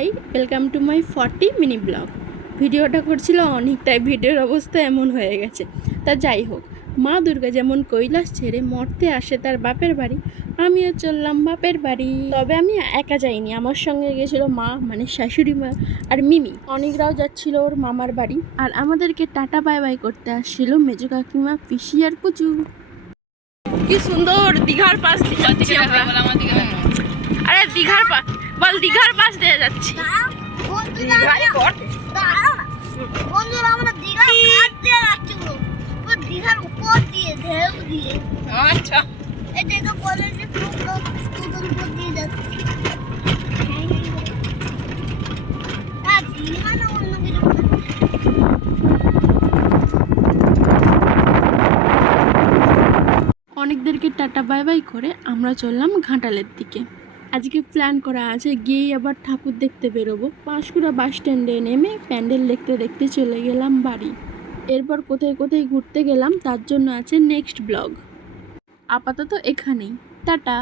High, welcome to my 40 mini blog. ভিডিওটা করছিল অনেক, তাই ভিডিওর অবস্থা এমন হয়ে গেছে। তা যাই হোক, মা দুর্গা যেমন কৈলাস ছেড়ে মর্তে আসে তার বাপের বাড়ি, আমিও চললাম বাপের বাড়ি। তবে আমি একা যাইনি, আমার সঙ্গে গেছিলো মা, মানে শাশুড়ি মা আর মিমি। অনেকরাও যাচ্ছিল ওর মামার বাড়ি, আর আমাদেরকে টাটা বাই বাই করতে আসছিল মেজো কাকিমা, পিসি আর পুচু। কি সুন্দর দীঘার পাশ দিয়ে যাচ্ছি আমরা। আরে দীঘার পাশ বল, দীঘার পাশ দিয়ে যাচ্ছি। বন্ধুরা আমরা দীঘার পাশ দিয়ে যাচ্ছি, দীঘার উপর দিয়ে ঢেউ দিয়ে। আচ্ছা, এটা তো কলেজে স্টুডেন্ট উপর দিয়ে যাচ্ছে। হ্যাঁ, দীঘা না অন্য কিছু। অনেকদেরকে টাটা বাই বাই করে আমরা চললাম ঘাটালের দিকে। আজকে প্ল্যান করা আছে গিয়েই আবার ঠাকুর দেখতে বেরোবো। পাঁশকুড়া বাস স্ট্যান্ডে নেমে প্যান্ডেল দেখতে দেখতে চলে গেলাম বাড়ি। এরপর কোথায় কোথায় ঘুরতে গেলাম তার জন্য আছে নেক্সট ব্লগ। আপাতত এখানেই, টাটা।